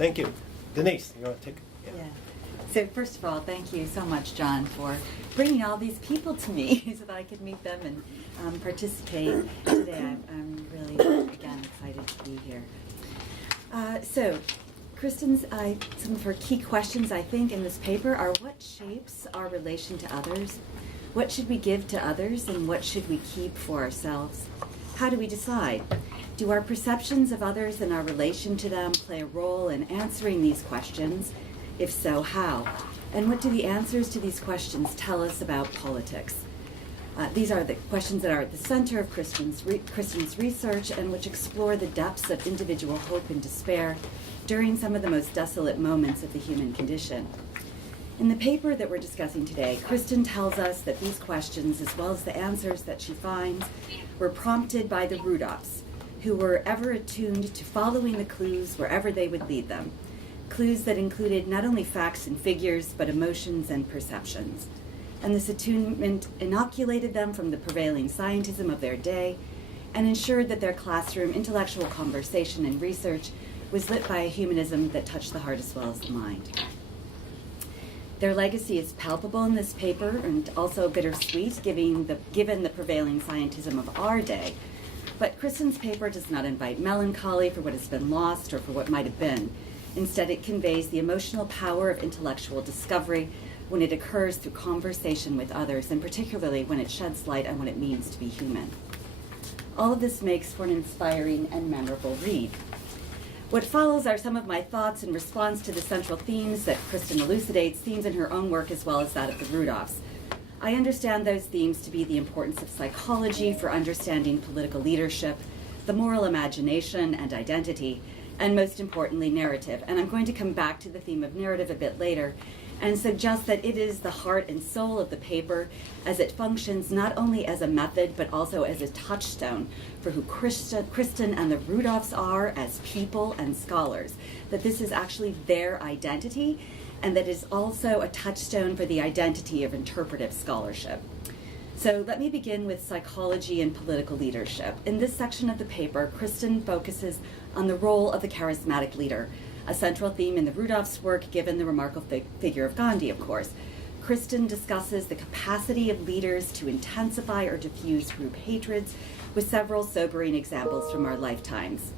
Thank you. Denise, you want to take it? Yeah. So first of all, thank you so much, John, for bringing all these people to me so that I could meet them and participate today. I'm really, again, excited to be here. So Kristen's, some of her key questions, I think, in this paper are: what shapes our relation to others? What should we give to others, and what should we keep for ourselves? How do we decide? Do our perceptions of others and our relation to them play a role in answering these questions? If so, how? And what do the answers to these questions tell us about politics? These are the questions that are at the center of Kristen's research, and which explore the depths of individual hope and despair during some of the most desolate moments of the human condition. In the paper that we're discussing today, Kristen tells us that these questions, as well as the answers that she finds, were prompted by the Rudolphs, who were ever attuned to following the clues wherever they would lead them. Clues that included not only facts and figures, but emotions and perceptions. And this attunement inoculated them from the prevailing scientism of their day and ensured that their classroom intellectual conversation and research was lit by a humanism that touched the heart as well as the mind. Their legacy is palpable in this paper and also bittersweet given the prevailing scientism of our day. But Kristen's paper does not invite melancholy for what has been lost or for what might have been. Instead, it conveys the emotional power of intellectual discovery when it occurs through conversation with others, and particularly when it sheds light on what it means to be human. All of this makes for an inspiring and memorable read. What follows are some of my thoughts in response to the central themes that Kristen elucidates, themes in her own work as well as that of the Rudolphs. I understand those themes to be the importance of psychology for understanding political leadership, the moral imagination and identity, and most importantly, narrative. And I'm going to come back to the theme of narrative a bit later and suggest that it is the heart and soul of the paper as it functions not only as a method but also as a touchstone for who Kristen and the Rudolphs are as people and scholars, that this is actually their identity and that is also a touchstone for the identity of interpretive scholarship. So let me begin with psychology and political leadership. In this section of the paper, Kristen focuses on the role of the charismatic leader, a central theme in the Rudolphs' work given the remarkable figure of Gandhi, of course. Kristen discusses the capacity of leaders to intensify or diffuse group hatreds with several sobering examples from our lifetimes.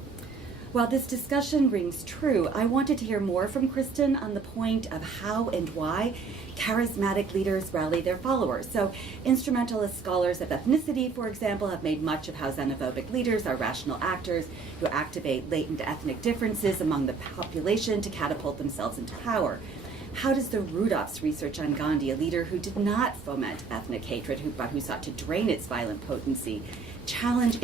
While this discussion rings true, I wanted to hear more from Kristen on the point of how and why charismatic leaders rally their followers. So instrumentalist scholars of ethnicity, for example, have made much of how xenophobic leaders are rational actors who activate latent ethnic differences among the population to catapult themselves into power. How does the Rudolphs' research on Gandhi, a leader who did not foment ethnic hatred, but who sought to drain its violent potency, challenge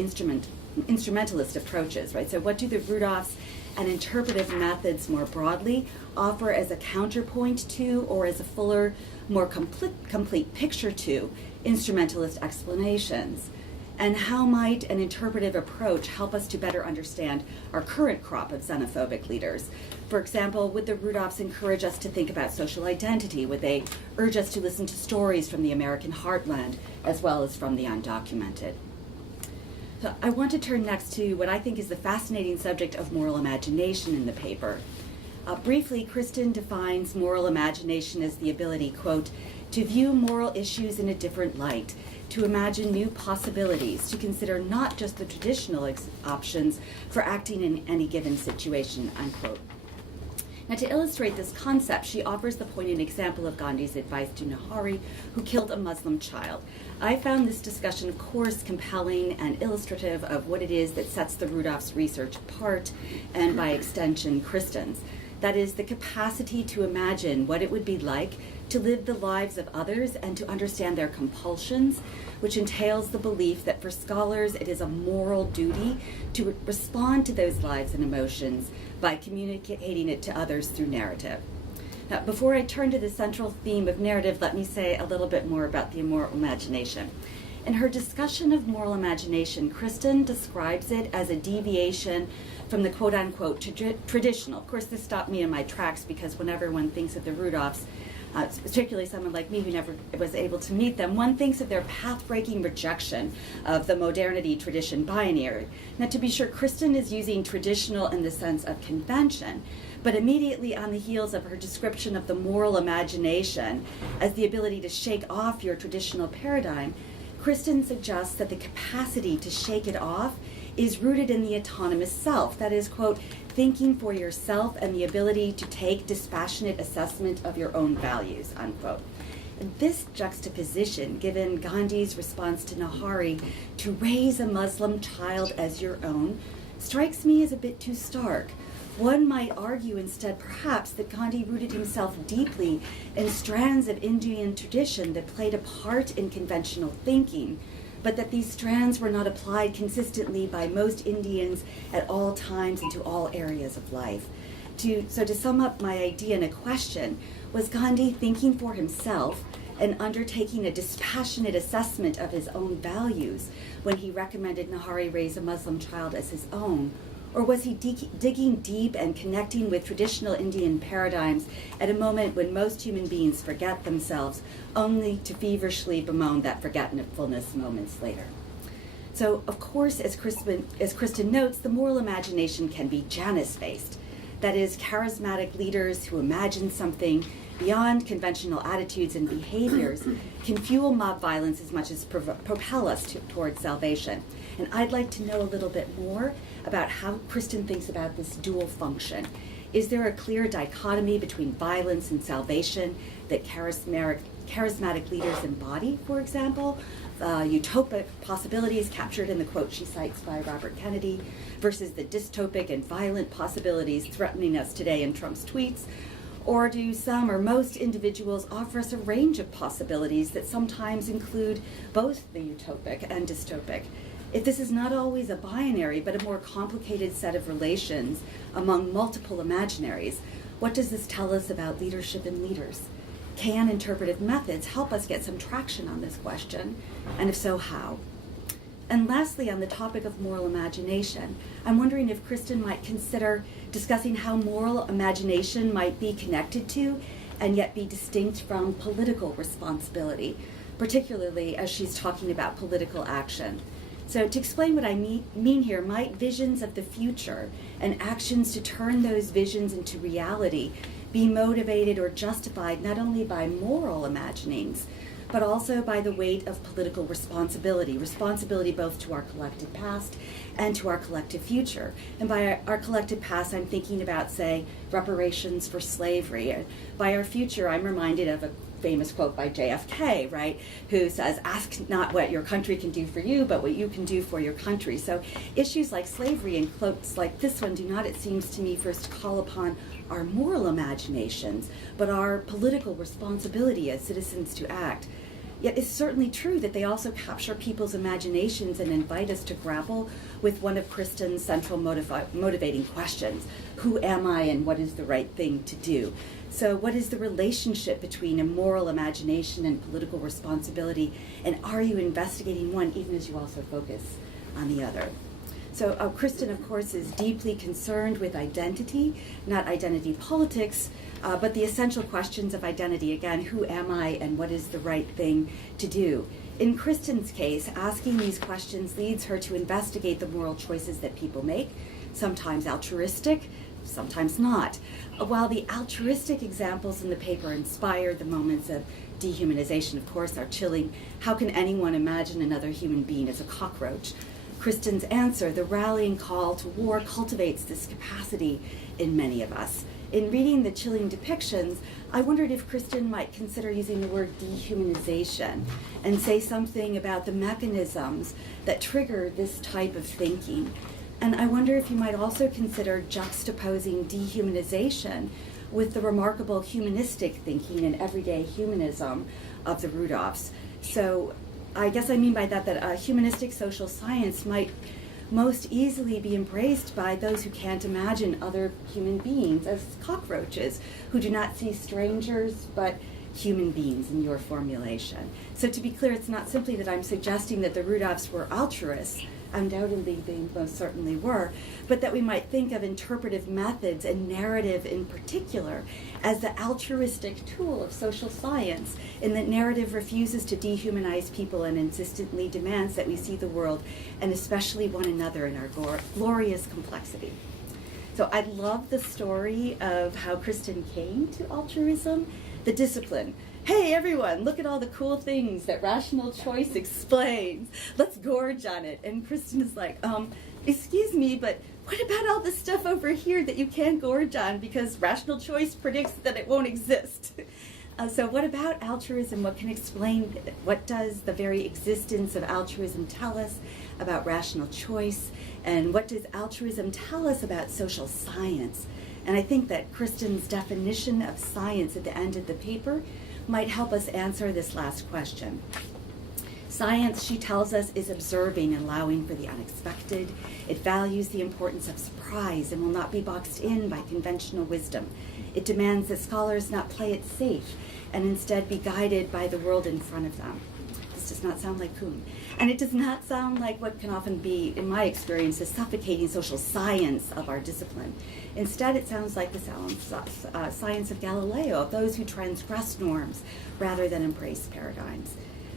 instrumentalist approaches, right? So what do the Rudolphs and interpretive methods more broadly offer as a counterpoint to, or as a fuller, more complete picture to, instrumentalist explanations? And how might an interpretive approach help us to better understand our current crop of xenophobic leaders? For example, would the Rudolphs encourage us to think about social identity? Would they urge us to listen to stories from the American heartland as well as from the undocumented? So I want to turn next to what I think is the fascinating subject of moral imagination in the paper. Briefly, Kristen defines moral imagination as the ability, quote, to view moral issues in a different light, to imagine new possibilities, to consider not just the traditional options for acting in any given situation, unquote. Now, to illustrate this concept, she offers the poignant example of Gandhi's advice to Nehru, who killed a Muslim child. I found this discussion, of course, compelling and illustrative of what it is that sets the Rudolphs' research apart, and by extension, Kristen's. That is, the capacity to imagine what it would be like to live the lives of others and to understand their compulsions, which entails the belief that for scholars it is a moral duty to respond to those lives and emotions by communicating it to others through narrative. Now, before I turn to the central theme of narrative, let me say a little bit more about the moral imagination. In her discussion of moral imagination, Kristen describes it as a deviation from the quote-unquote traditional. Of course, this stopped me in my tracks because whenever one thinks of the Rudolphs, particularly someone like me who never was able to meet them, one thinks of their path-breaking rejection of the modernity tradition binary. Now, to be sure, Kristen is using traditional in the sense of convention, but immediately on the heels of her description of the moral imagination as the ability to shake off your traditional paradigm, Kristen suggests that the capacity to shake it off is rooted in the autonomous self. That is, quote, thinking for yourself and the ability to take dispassionate assessment of your own values, unquote. And this juxtaposition, given Gandhi's response to Nahari to raise a Muslim child as your own, strikes me as a bit too stark. One might argue instead, perhaps, that Gandhi rooted himself deeply in strands of Indian tradition that played a part in conventional thinking, but that these strands were not applied consistently by most Indians at all times and to all areas of life. So to sum up my idea in a question, was Gandhi thinking for himself and undertaking a dispassionate assessment of his own values when he recommended Nahari raise a Muslim child as his own? Or was he digging deep and connecting with traditional Indian paradigms at a moment when most human beings forget themselves, only to feverishly bemoan that forgetfulness moments later? So, of course, as Kristen notes, the moral imagination can be Janus-based. That is, charismatic leaders who imagine something beyond conventional attitudes and behaviors can fuel mob violence as much as propel us towards salvation. And I'd like to know a little bit more about how Kristen thinks about this dual function. Is there a clear dichotomy between violence and salvation that charismatic leaders embody, for example? Utopic possibilities captured in the quote she cites by Robert Kennedy versus the dystopic and violent possibilities threatening us today in Trump's tweets? Or do some or most individuals offer us a range of possibilities that sometimes include both the utopic and dystopic? If this is not always a binary, but a more complicated set of relations among multiple imaginaries, what does this tell us about leadership and leaders? Can interpretive methods help us get some traction on this question? And if so, how? And lastly, on the topic of moral imagination, I'm wondering if Kristen might consider discussing how moral imagination might be connected to and yet be distinct from political responsibility, particularly as she's talking about political action. So to explain what I mean here, might visions of the future and actions to turn those visions into reality be motivated or justified not only by moral imaginings, but also by the weight of political responsibility both to our collective past and to our collective future. And by our collective past, I'm thinking about, say, reparations for slavery. By our future, I'm reminded of a famous quote by JFK, right, who says, ask not what your country can do for you, but what you can do for your country. So issues like slavery and quotes like this one do not, it seems to me, first call upon our moral imaginations, but our political responsibility as citizens to act. Yet it's certainly true that they also capture people's imaginations and invite us to grapple with one of Kristen's central motivating questions. Who am I and what is the right thing to do? So what is the relationship between a moral imagination and political responsibility? And are you investigating one even as you also focus on the other? So Kristen, of course, is deeply concerned with identity, not identity politics, but the essential questions of identity. Again, who am I and what is the right thing to do? In Kristen's case, asking these questions leads her to investigate the moral choices that people make, sometimes altruistic, sometimes not. While the altruistic examples in the paper inspire, the moments of dehumanization, of course, are chilling. How can anyone imagine another human being as a cockroach? Kristen's answer, the rallying call to war, cultivates this capacity in many of us. In reading the chilling depictions, I wondered if Kristen might consider using the word dehumanization and say something about the mechanisms that trigger this type of thinking. And I wonder if you might also consider juxtaposing dehumanization with the remarkable humanistic thinking and everyday humanism of the Rudolphs. So I guess I mean by that humanistic social science might most easily be embraced by those who can't imagine other human beings as cockroaches, who do not see strangers but human beings in your formulation. So to be clear, it's not simply that I'm suggesting that the Rudolphs were altruists, undoubtedly they most certainly were, but that we might think of interpretive methods and narrative in particular as the altruistic tool of social science, in that narrative refuses to dehumanize people and insistently demands that we see the world, and especially one another, in our glorious complexity. So I love the story of how Kristen came to altruism, the discipline. Hey everyone, look at all the cool things that rational choice explains. Let's gorge on it. And Kristen is like, excuse me, but what about all the stuff over here that you can't gorge on because rational choice predicts that it won't exist? So what about altruism? What can explain it? What does the very existence of altruism tell us about rational choice? And what does altruism tell us about social science? And I think that Kristen's definition of science at the end of the paper might help us answer this last question. Science, she tells us, is observing and allowing for the unexpected. It values the importance of surprise and will not be boxed in by conventional wisdom. It demands that scholars not play it safe and instead be guided by the world in front of them. This does not sound like Kuhn. And it does not sound like what can often be, in my experience, the suffocating social science of our discipline. Instead, it sounds like the science of Galileo, of those who transgress norms rather than embrace paradigms.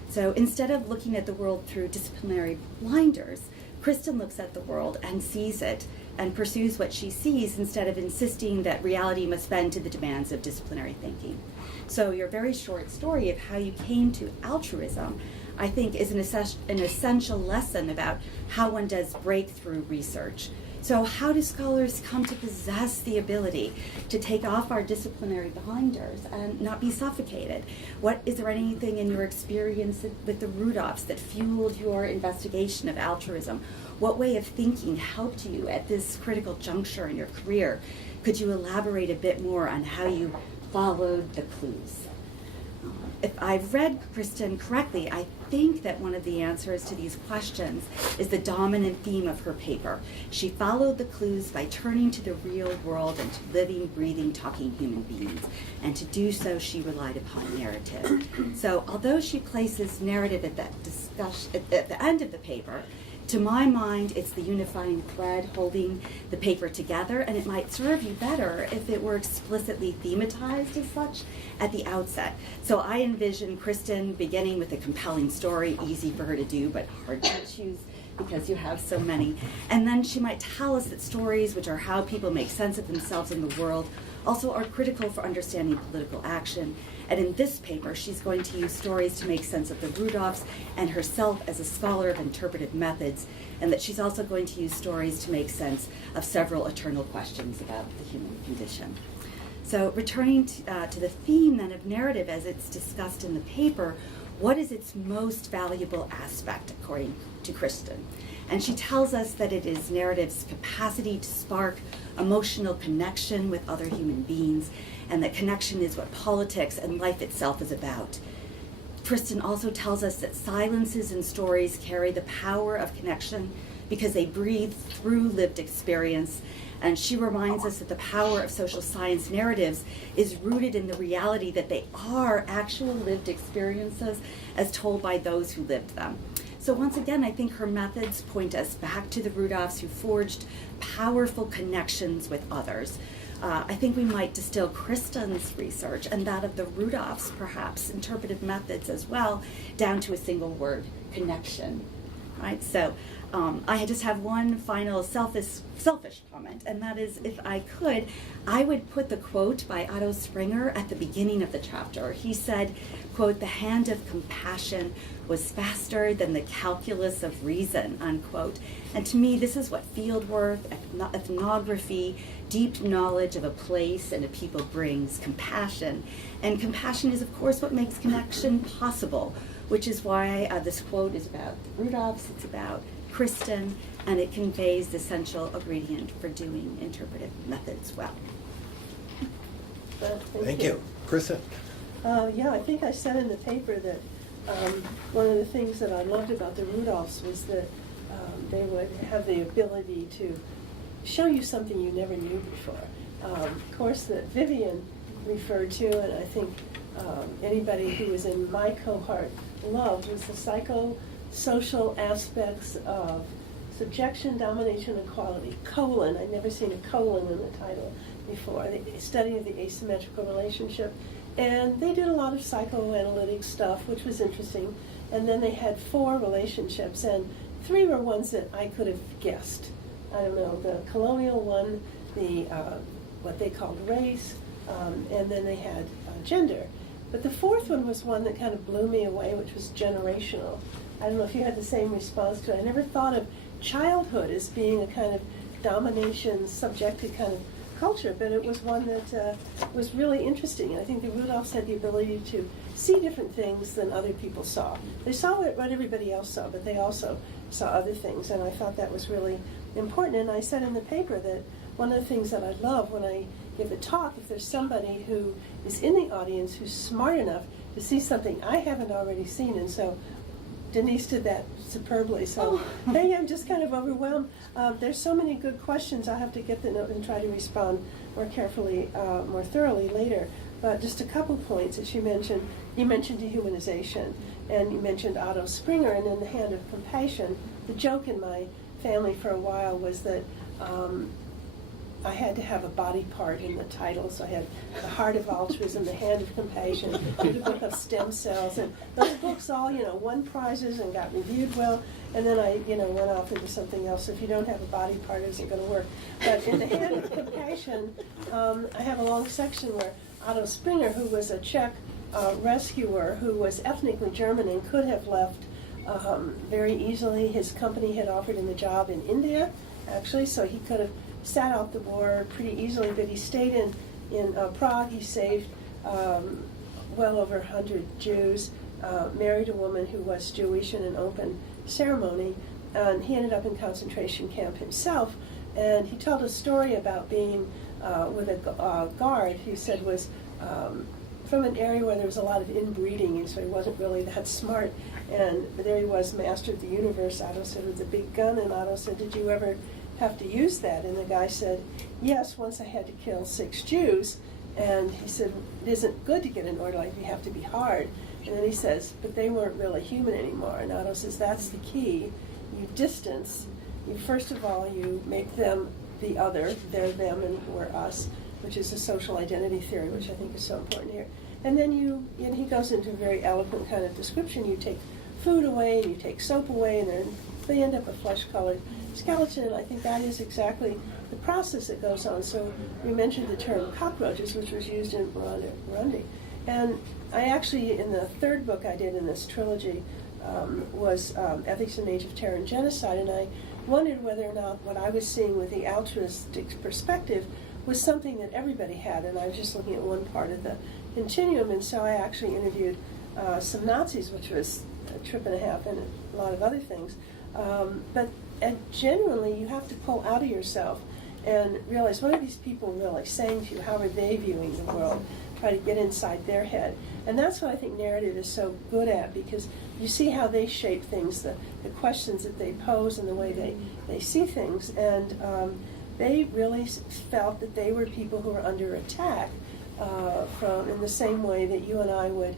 So instead of looking at the world through disciplinary blinders, Kristen looks at the world and sees it and pursues what she sees instead of insisting that reality must bend to the demands of disciplinary thinking. So your very short story of how you came to altruism, I think, is an essential lesson about how one does breakthrough research. So how do scholars come to possess the ability to take off our disciplinary blinders and not be suffocated? Is there anything in your experience with the Rudolphs that fueled your investigation of altruism? What way of thinking helped you at this critical juncture in your career? Could you elaborate a bit more on how you followed the clues? If I've read Kristen correctly, I think that one of the answers to these questions is the dominant theme of her paper. She followed the clues by turning to the real world and to living, breathing, talking human beings. And to do so, she relied upon narrative. So although she places narrative at the end of the paper, to my mind, it's the unifying thread holding the paper together, and it might serve you better if it were explicitly thematized as such at the outset. So I envision Kristen beginning with a compelling story, easy for her to do, but hard to choose because you have so many. And then she might tell us that stories, which are how people make sense of themselves in the world, also are critical for understanding political action. And in this paper, she's going to use stories to make sense of the Rudolphs and herself as a scholar of interpretive methods, and that she's also going to use stories to make sense of several eternal questions about the human condition. So returning to the theme then of narrative as it's discussed in the paper, what is its most valuable aspect according to Kristen? And she tells us that it is narrative's capacity to spark emotional connection with other human beings, and that connection is what politics and life itself is about. Kristen also tells us that silences in stories carry the power of connection because they breathe through lived experience. And she reminds us that the power of social science narratives is rooted in the reality that they are actual lived experiences as told by those who lived them. So once again, I think her methods point us back to the Rudolphs, who forged powerful connections with others. I think we might distill Kristen's research and that of the Rudolphs, perhaps, interpretive methods as well, down to a single word: connection. Right? So I just have one final selfish comment, and that is, if I could, I would put the quote by Otto Springer at the beginning of the chapter. He said, quote, "The hand of compassion was faster than the calculus of reason," unquote. And to me, this is what fieldwork, ethnography, deep knowledge of a place and a people brings: compassion. And compassion is, of course, what makes connection possible, which is why this quote is about the Rudolphs, it's about Kristen, and it conveys the essential ingredient for doing interpretive methods well. Thank you. Kristen. Yeah, I think I said in the paper that one of the things that I loved about the Rudolphs was that they would have the ability to show you something you never knew before. Of course, that Vivian referred to, and I think anybody who was in my cohort loved, was the psychosocial aspects of Subjection, Domination, Equality, colon. I'd never seen a colon in the title before. The study of the asymmetrical relationship. And they did a lot of psychoanalytic stuff, which was interesting. And then they had 4 relationships, and 3 were ones that I could have guessed. I don't know, the colonial one, the what they called race, and then they had gender. But the 4th one was one that kind of blew me away, which was generational. I don't know if you had the same response to it. I never thought of childhood as being a kind of domination, subjected kind of culture, but it was one that was really interesting. And I think the Rudolphs had the ability to see different things than other people saw. They saw what everybody else saw, but they also saw other things, and I thought that was really important. And I said in the paper that one of the things that I love when I give a talk, if there's somebody who is in the audience who's smart enough to see something I haven't already seen, and so Denise did that superbly, so maybe I'm just kind of overwhelmed. There's so many good questions. I'll have to get the note and try to respond more carefully, more thoroughly later. But just a couple points that you mentioned. You mentioned dehumanization, and you mentioned Otto Springer, and in The Hand of Compassion. The joke in my family for a while was that I had to have a body part in the title, so I had The Heart of Altruism, The Hand of Compassion, The Book of Stem Cells, and those books all, won prizes and got reviewed well, and then I, went off into something else. So if you don't have a body part, it isn't going to work. But in The Hand of Compassion, I have a long section where Otto Springer, who was a Czech rescuer who was ethnically German and could have left very easily. His company had offered him a job in India, actually, so he could have sat out the war pretty easily, but he stayed in Prague. He saved well over 100 Jews, married a woman who was Jewish in an open ceremony, and he ended up in concentration camp himself. And he told a story about being with a guard he said was from an area where there was a lot of inbreeding, and so he wasn't really that smart. And there he was, master of the universe, Otto said, with a big gun, and Otto said, "Did you ever have to use that?" And the guy said, "Yes, once I had to kill 6 Jews." And he said, "It isn't good to get an order like you have to be hard." And then he says, "But they weren't really human anymore." And Otto says, "That's the key. You distance. First of all, you make them the other. They're them and we're us, which is a social identity theory, which I think is so important here. And then and he goes into a very eloquent kind of description. You take food away and you take soap away, and then they end up a flesh-colored skeleton. And I think that is exactly the process that goes on. So we mentioned the term cockroaches, which was used in Burundi. And I actually, in the 3rd book I did in this trilogy, was Ethics in the Age of Terror and Genocide, and I wondered whether or not what I was seeing with the altruistic perspective was something that everybody had, and I was just looking at one part of the continuum. And so I actually interviewed some Nazis, which was a trip and a half, and a lot of other things. And genuinely, you have to pull out of yourself and realize, what are these people really saying to you? How are they viewing the world? Try to get inside their head. And that's what I think narrative is so good at, because you see how they shape things, the questions that they pose and the way they see things. And they really felt that they were people who were under attack from in the same way that you and I would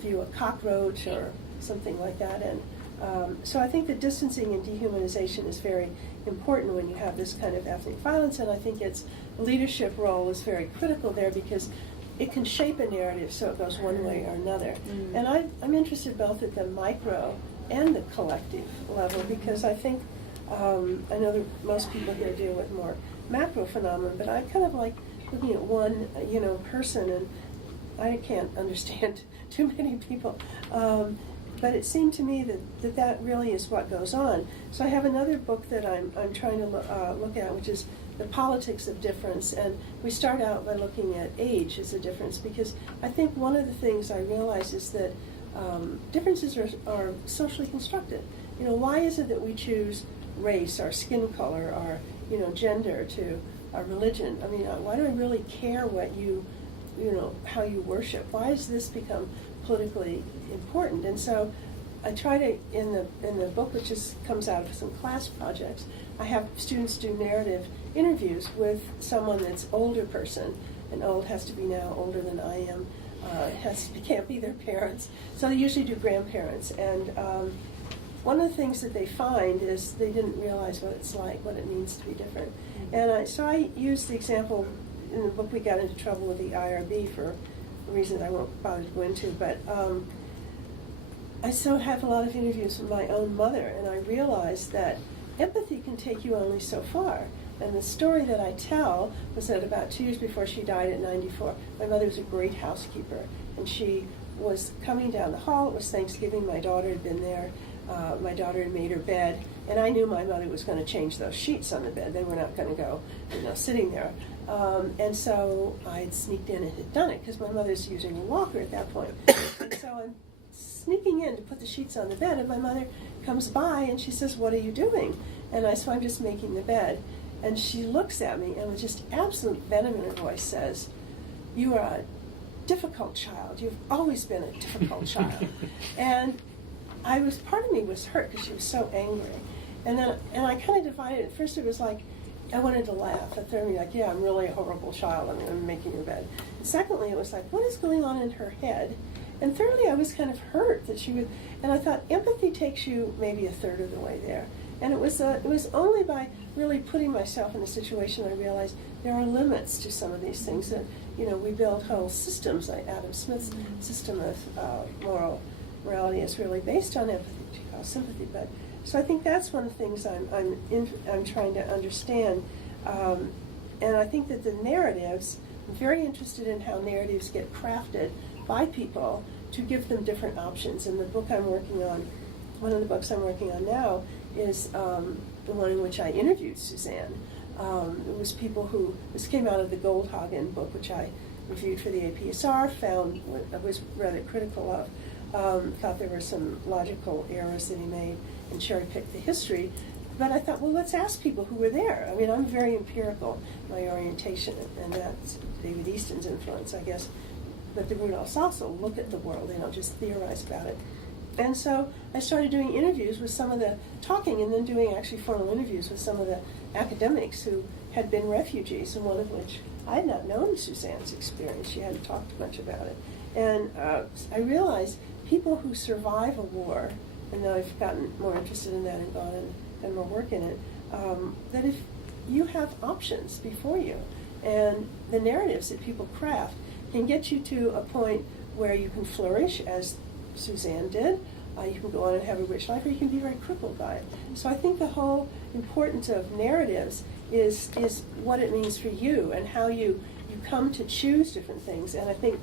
view a cockroach or something like that. And so I think that distancing and dehumanization is very important when you have this kind of ethnic violence, and I think its leadership role is very critical there, because it can shape a narrative so it goes one way or another. Mm. And I'm interested both at the micro and the collective level, because I think, I know that most people here deal with more macro phenomena, but I kind of like looking at one, person, and I can't understand too many people. But it seemed to me that really is what goes on. So I have another book that I'm trying to look at, which is The Politics of Difference. And we start out by looking at age as a difference, because I think one of the things I realize is that differences are socially constructed. Why is it that we choose race, our skin color, our gender to our religion? I mean, why do I really care what how you worship? Why has this become politically important? And so I try to, in the book, which comes out of some class projects, I have students do narrative interviews with someone that's older person, and old has to be now older than I am. Can't be their parents. So they usually do grandparents, and one of the things that they find is they didn't realize what it's like, what it means to be different. And so I used the example in the book. We got into trouble with the IRB for reasons I won't bother to go into, but I still have a lot of interviews with my own mother, and I realized that empathy can take you only so far. And the story that I tell was that about 2 years before she died at 94, my mother was a great housekeeper, and she was coming down the hall. It was Thanksgiving. My daughter had been there. My daughter had made her bed, and I knew my mother was going to change those sheets on the bed. They were not going to go, sitting there. And so I had sneaked in and had done it, because my mother's using a walker at that point. And so I'm sneaking in to put the sheets on the bed, and my mother comes by, and she says, "What are you doing?" And so I'm just making the bed. And she looks at me, and with just absolute venom in her voice says, "You are a difficult child. You've always been a difficult child." And part of me was hurt because she was so angry. And I kind of divided. At first it was like, I wanted to laugh. At third, like, yeah, I'm really a horrible child. I'm making her bed. And secondly, it was like, what is going on in her head? And thirdly, I was kind of hurt that she would, and I thought empathy takes you maybe a third of the way there. And it was only by really putting myself in a situation I realized there are limits to some of these things that, we build whole systems, like Adam Smith's system of morality is really based on empathy, which you call sympathy. But so I think that's one of the things I'm trying to understand, and I think that the narratives. I'm very interested in how narratives get crafted by people to give them different options. And the book I'm working on, one of the books I'm working on now, is the one in which I interviewed Suzanne. It was this came out of the Goldhagen book, which I reviewed for the APSR, I was rather critical of, thought there were some logical errors that he made, and cherry-picked the history. But I thought, well, let's ask people who were there. I mean, I'm very empirical, my orientation, and that's David Easton's influence, I guess. But the Rudolphs also look at the world, they don't just theorize about it. And so I started doing interviews with some of talking and then doing actually formal interviews with some of the academics who had been refugees, and one of which I had not known Suzanne's experience. She hadn't talked much about it. And I realized people who survive a war, and now I've gotten more interested in that and gone and done more work in it, that if you have options before you, and the narratives that people craft can get you to a point where you can flourish, as Suzanne did. You can go on and have a rich life, or you can be very crippled by it. So I think the whole importance of narratives is what it means for you, and how you come to choose different things. And I think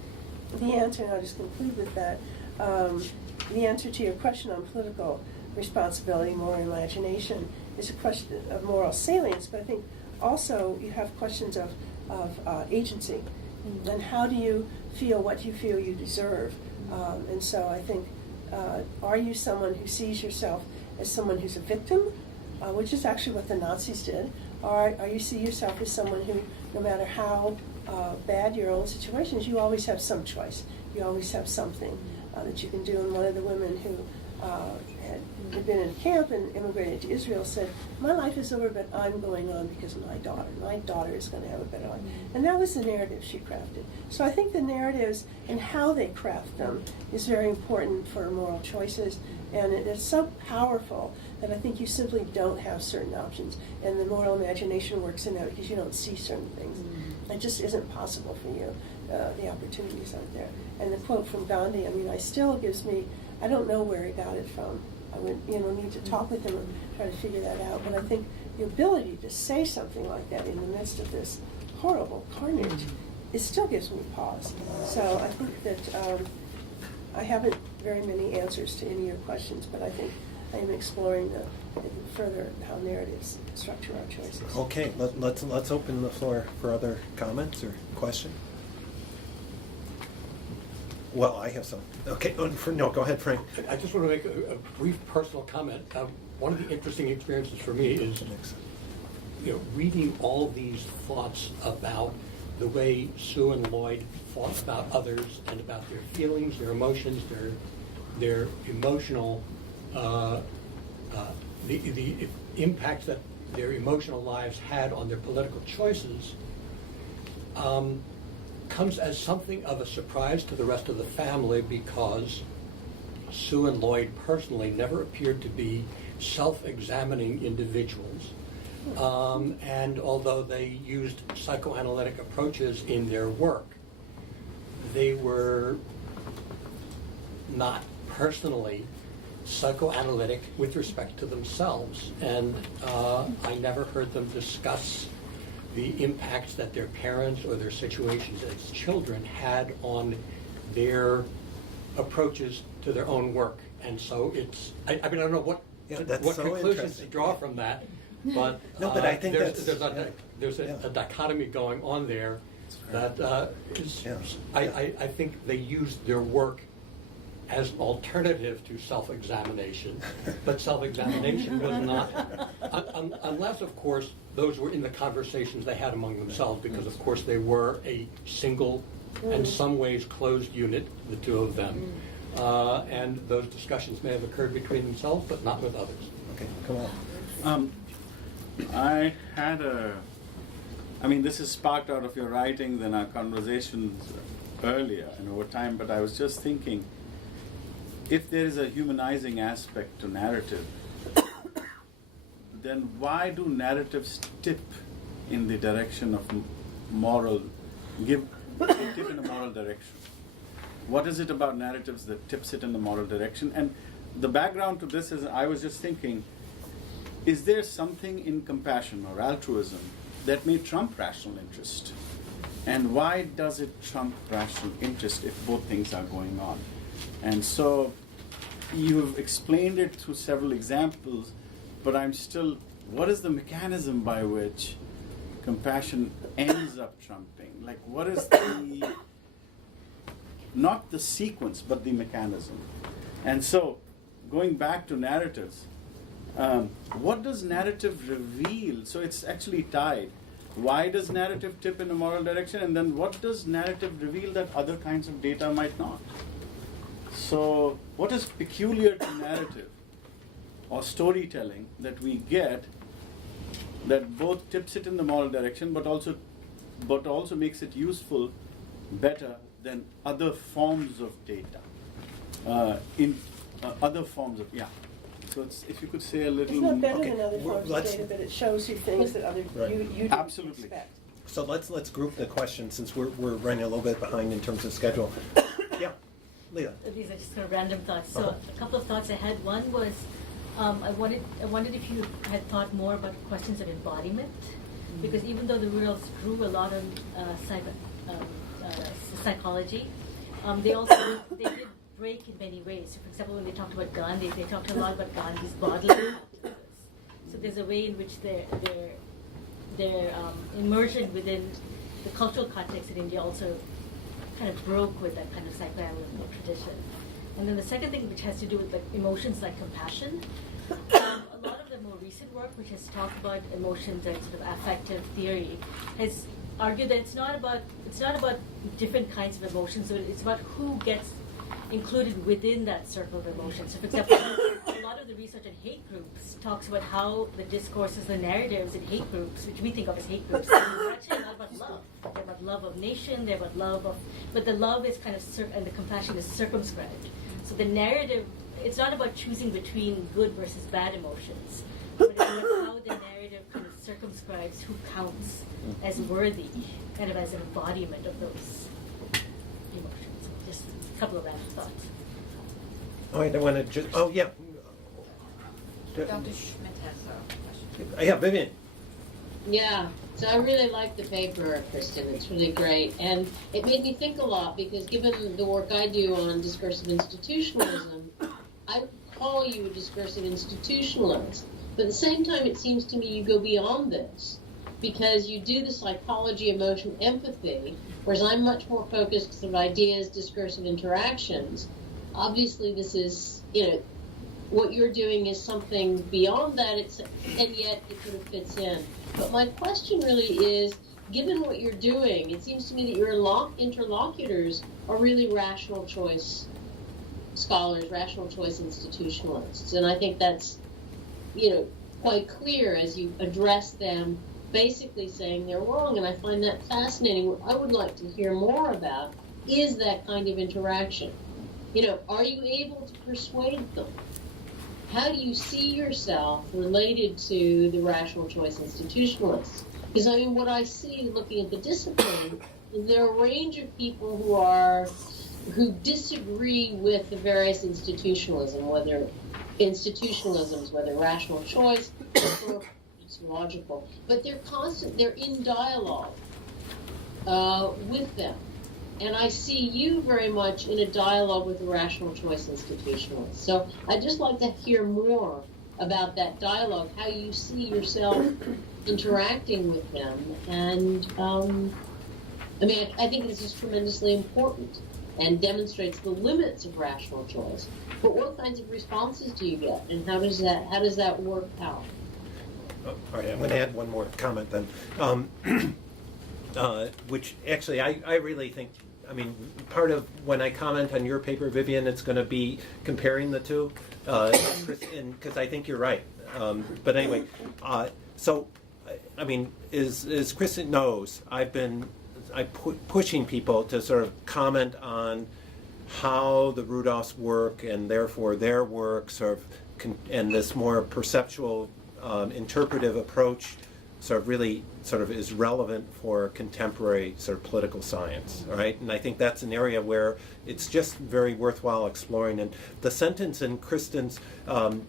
the answer, and I'll just conclude with that, the answer to your question on political responsibility, moral imagination, is a question of moral salience, but I think also you have questions of agency. And how do you feel what you feel you deserve? And so I think, are you someone who sees yourself as someone who's a victim, which is actually what the Nazis did, or you see yourself as someone who, no matter how bad your own situation is, you always have some choice. You always have something that you can do. And one of the women who had been in camp and immigrated to Israel said, "My life is over, but I'm going on because of my daughter is going to have a better life." And that was the narrative she crafted. So I think the narratives and how they craft them is very important for moral choices, and it's so powerful that I think you simply don't have certain options, and the moral imagination works in that because you don't see certain things. It just isn't possible for you, the opportunities out there. And the quote from Gandhi, I mean, I don't know where he got it from. I would, need to talk with him and try to figure that out. But I think the ability to say something like that in the midst of this horrible carnage, it still gives me pause. So I think that I haven't very many answers to any of your questions, but I think I am exploring further how narratives structure our choices. Okay, let's open the floor for other comments or questions. Well, I have some. Okay, no, go ahead, Frank. I just want to make a brief personal comment. One of the interesting experiences for me is, reading all these thoughts about the way Sue and Lloyd thought about others and about their feelings, their emotions, their emotional, the impacts that their emotional lives had on their political choices. Comes as something of a surprise to the rest of the family, because Sue and Lloyd personally never appeared to be self-examining individuals. And although they used psychoanalytic approaches in their work, they were not personally psychoanalytic with respect to themselves. And I never heard them discuss the impacts that their parents or their situations as children had on their approaches to their own work. And so it's, I mean, I don't know what that's so conclusions to interesting. draw from that, but, No, but I think there's a dichotomy going on there that is, Yeah. I think they used their work as an alternative to self-examination, but self-examination was not, unless, of course, those were in the conversations they had among themselves, because, of course, they were a single, in some ways, closed unit, the two of them. And those discussions may have occurred between themselves, but not with others. Okay, come on. I had this is sparked out of your writing than our conversations earlier and over time, but I was just thinking, if there is a humanizing aspect to narrative, then why do narratives tip in the direction of moral, tip in a moral direction? What is it about narratives that tips it in the moral direction? And the background to this is, I was just thinking, is there something in compassion or altruism that may trump rational interest? And why does it trump rational interest if both things are going on? And so you've explained it through several examples, but I'm still, what is the mechanism by which compassion ends up trumping? Like, what is the, not the sequence, but the mechanism? And so, going back to narratives, what does narrative reveal? So it's actually tied. Why does narrative tip in a moral direction? And then what does narrative reveal that other kinds of data might not? So what is peculiar to narrative or storytelling that we get that both tips it in the moral direction but also makes it useful better than other forms of data? Other forms of, So if you could say a little. It's not better Okay, than other forms of let's- data, but it shows you things that Right. you didn't Absolutely. expect. So let's group the questions since we're running a little bit behind in terms of schedule. Yeah, Leah. These are just kind of random thoughts. So Uh-huh. a couple of thoughts I had. One was I wondered if you had thought more about questions of embodiment, because even though the Rudolphs drew a lot on psychology, they did break in many ways. So for example, when they talked about Gandhi, they talked a lot about Gandhi's bodily practices. So there's a way in which their immersion within the cultural context in India also kind of broke with that kind of psychoanalytical tradition. And then the second thing, which has to do with like emotions like compassion, a lot of the more recent work, which has talked about emotions and sort of affective theory, has argued that it's not about different kinds of emotions, but it's about who gets included within that circle of emotions. So for example, a lot of the research in hate groups talks about how the discourses, the narratives in hate groups, which we think of as hate groups, are actually not about love. They're about love of nation, they're about love of, but the love is kind of, and the compassion is circumscribed. So the narrative, it's not about choosing between good versus bad emotions, but it's about how the narrative kind of circumscribes who counts as worthy, kind of as an embodiment of those emotions. Just a couple of random thoughts. Oh, I don't want to just. Oh, yeah. Dr. Schmidt has a question. Yeah, Vivian. Yeah, so I really like the paper, Kristen. It's really great. And it made me think a lot because given the work I do on discursive institutionalism, I would call you a discursive institutionalist. But at the same time, it seems to me you go beyond this because you do the psychology, emotion, empathy, whereas I'm much more focused on ideas, discursive interactions. Obviously, this is, what you're doing is something beyond that, and yet it sort of fits in. But my question really is, given what you're doing, it seems to me that your interlocutors are really rational choice scholars, rational choice institutionalists. And I think that's, quite clear as you address them, basically saying they're wrong. And I find that fascinating. What I would like to hear more about is that kind of interaction. Are you able to persuade them? How do you see yourself related to the rational choice institutionalists? Because what I see looking at the discipline is there are a range of people who disagree with the various institutionalisms, whether rational choice or it's logical, but they're in dialogue with them. And I see you very much in a dialogue with the rational choice institutionalists. So I'd just like to hear more about that dialogue, how you see yourself interacting with them. And I think this is tremendously important and demonstrates the limits of rational choice. But what kinds of responses do you get, and how does that work out? All right, I'm going to add one more comment then, which actually I really think, part of when I comment on your paper, Vivian, it's going to be comparing the two, because I think you're right. But anyway, as Kristen knows, I'm pushing people to sort of comment on how the Rudolphs work, and therefore their work and this more perceptual, interpretive approach really is relevant for contemporary political science, right? And I think that's an area where it's just very worthwhile exploring. And the sentence in Kristen's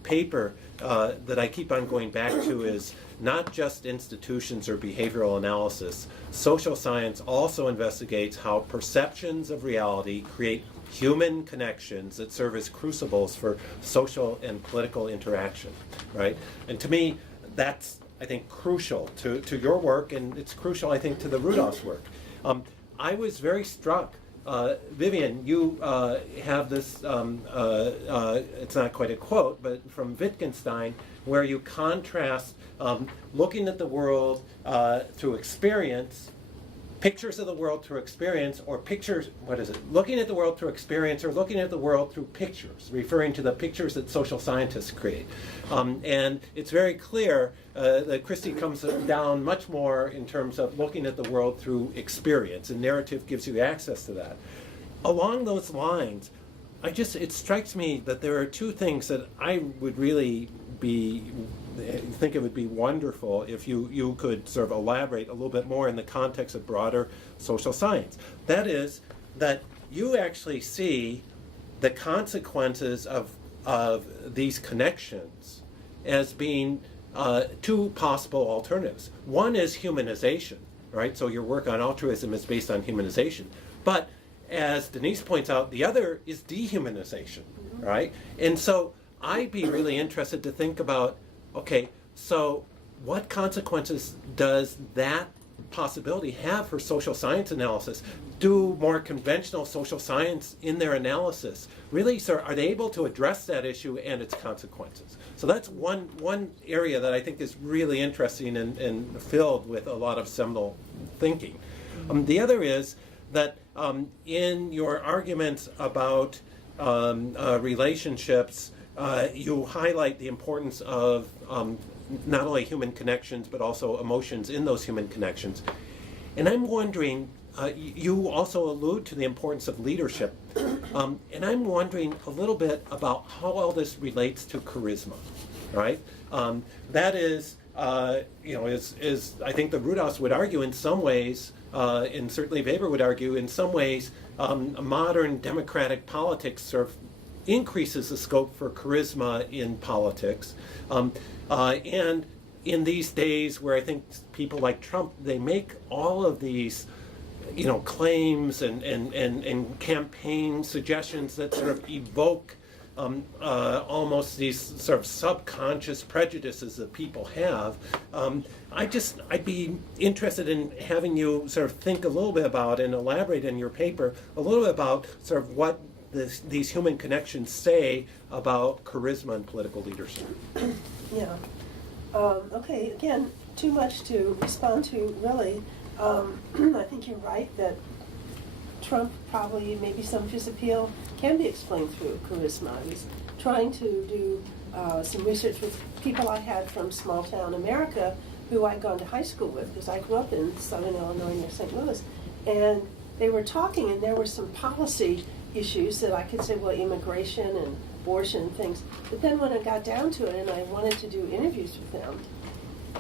paper that I keep on going back to is not just institutions or behavioral analysis. Social science also investigates how perceptions of reality create human connections that serve as crucibles for social and political interaction, right? And to me, that's, I think, crucial to your work, and it's crucial, I think, to the Rudolph's work. I was very struck, Vivian, you have this, it's not quite a quote, but from Wittgenstein, where you contrast looking at the world through experience, pictures of the world through experience, or looking at the world through experience or looking at the world through pictures, referring to the pictures that social scientists create. And it's very clear that Christie comes down much more in terms of looking at the world through experience, and narrative gives you access to that. Along those lines, it strikes me that there are two things that I would really think it would be wonderful if you could sort of elaborate a little bit more in the context of broader social science. That is, that you actually see the consequences of these connections as being two possible alternatives. One is humanization, right? So your work on altruism is based on humanization. But as Denise points out, the other is dehumanization, right? And so I'd be really interested to think about, okay, so what consequences does that possibility have for social science analysis? Do more conventional social science in their analysis really, are they able to address that issue and its consequences? So that's one area that I think is really interesting and filled with a lot of seminal thinking. The other is that in your arguments about relationships, you highlight the importance of not only human connections, but also emotions in those human connections. And I'm wondering, you also allude to the importance of leadership, and I'm wondering a little bit about how all this relates to charisma, right? That is, is I think the Rudolphs would argue in some ways, and certainly Weber would argue in some ways, modern democratic politics sort of increases the scope for charisma in politics. And in these days where I think people like Trump, they make all of these claims and campaign suggestions that sort of evoke almost these sort of subconscious prejudices that people have. I'd be interested in having you sort of think a little bit about and elaborate in your paper a little bit about sort of what these human connections say about charisma and political leadership. Yeah. Okay, again, too much to respond to, really. I think you're right that Trump probably, maybe some of his appeal can be explained through charisma. He's trying to do some research with people I had from small town America who I'd gone to high school with, because I grew up in southern Illinois near St. Louis. And they were talking, and there was some policy issues that I could say, well, immigration and abortion and things. But then when it got down to it and I wanted to do interviews with them,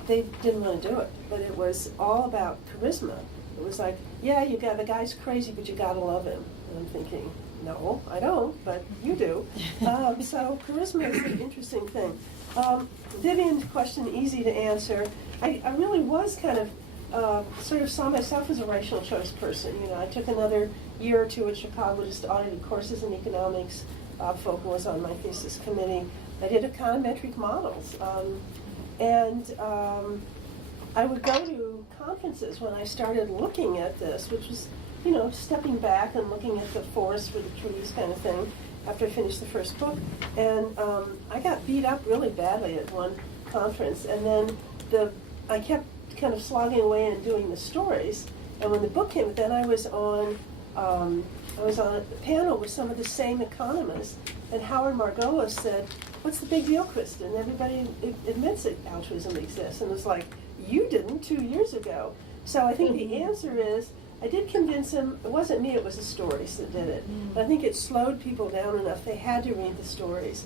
they didn't want to do it. But it was all about charisma. It was like, yeah, the guy's crazy, but you gotta love him. And I'm thinking, no, I don't, but you do. So charisma is an interesting thing. Vivian's question, easy to answer. I really was kind of sort of saw myself as a racial choice person. You know, I took another year or two at Chicago, just audited courses in economics. Folk was on my thesis committee. I did econometric models. I would go to conferences when I started looking at this, which was, you know, stepping back and looking at the forest for the trees kind of thing after I finished the first book. And I got beat up really badly at one conference. And then I kept kind of slogging away and doing the stories. And when the book came, then I was on a panel with some of the same economists. And Howard Margolis said, "What's the big deal, Kristen? Everybody admits that altruism exists." And it was like, you didn't 2 years ago. So I think the answer is, I did convince him, it wasn't me, it was the stories that did it. But I think it slowed people down enough, they had to read the stories.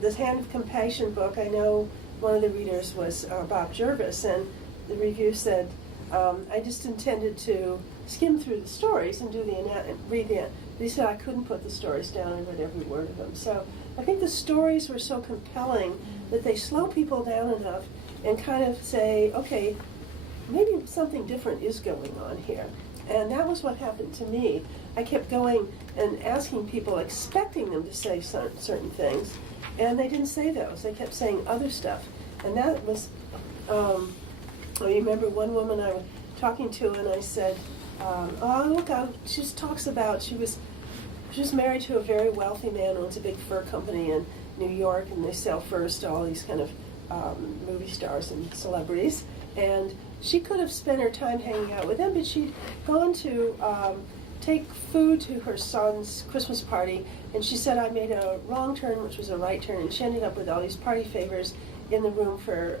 This Hand of Compassion book, I know one of the readers was Bob Jervis, and the review said, I just intended to skim through the stories and read the end. He said I couldn't put the stories down, I read every word of them. So I think the stories were so compelling that they slow people down enough and kind of say, okay, maybe something different is going on here. And that was what happened to me. I kept going and asking people, expecting them to say certain things, and they didn't say those. They kept saying other stuff. And that was, I remember one woman I was talking to, and I said, she just talks about, she was married to a very wealthy man who owns a big fur company in New York, and they sell furs to all these kind of movie stars and celebrities. And she could have spent her time hanging out with them, but she'd gone to take food to her son's Christmas party, and she said, I made a wrong turn, which was a right turn, and she ended up with all these party favors in the room for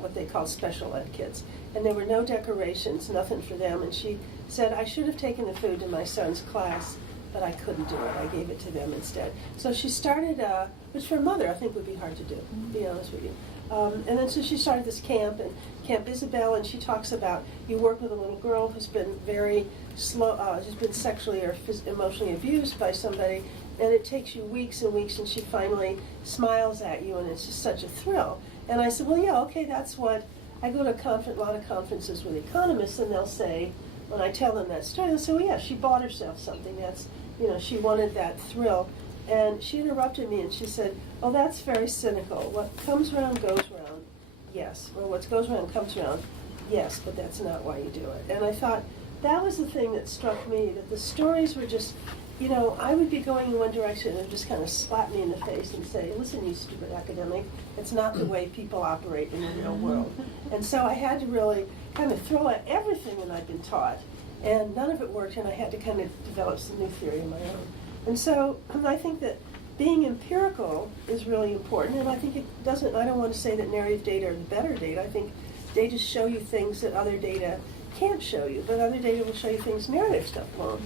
what they call special ed kids. And there were no decorations, nothing for them, and she said, I should have taken the food to my son's class, but I couldn't do it. I gave it to them instead. So she started, which for a mother I think would be hard to do, to be honest with you. And then so she started this camp, and Camp Isabel, and she talks about you work with a little girl who's been very slow, who's been sexually or emotionally abused by somebody, and it takes you weeks and weeks, and she finally smiles at you, and it's just such a thrill. And I said, well, yeah, okay, that's what, I go to a lot of conferences with economists, and they'll say, when I tell them that story, they'll say, well, yeah, she bought herself something, that's, you know, she wanted that thrill. And she interrupted me and she said, oh, that's very cynical. What comes around goes around, yes. Or what goes around comes around, yes, but that's not why you do it. And I thought that was the thing that struck me, that the stories were just, you know, I would be going in one direction and just kind of slap me in the face and say, listen, you stupid academic, it's not the way people operate in the real world. And so I had to really kind of throw out everything that I'd been taught, and none of it worked, and I had to kind of develop some new theory of my own. And so I think that being empirical is really important, and I think it doesn't, I don't want to say that narrative data are the better data. I think data show you things that other data can't show you, but other data will show you things narrative stuff won't.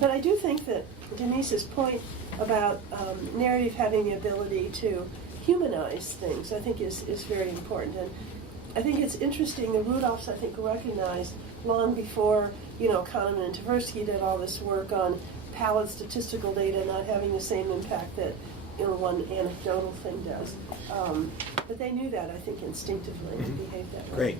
But I do think that Denise's point about narrative having the ability to humanize things, I think is very important. And I think it's interesting, the Rudolphs, I think, recognized long before, you know, Kahneman and Tversky did all this work on palette statistical data not having the same impact that, you know, one anecdotal thing does. But they knew that, I think, instinctively, and behaved that way. Great.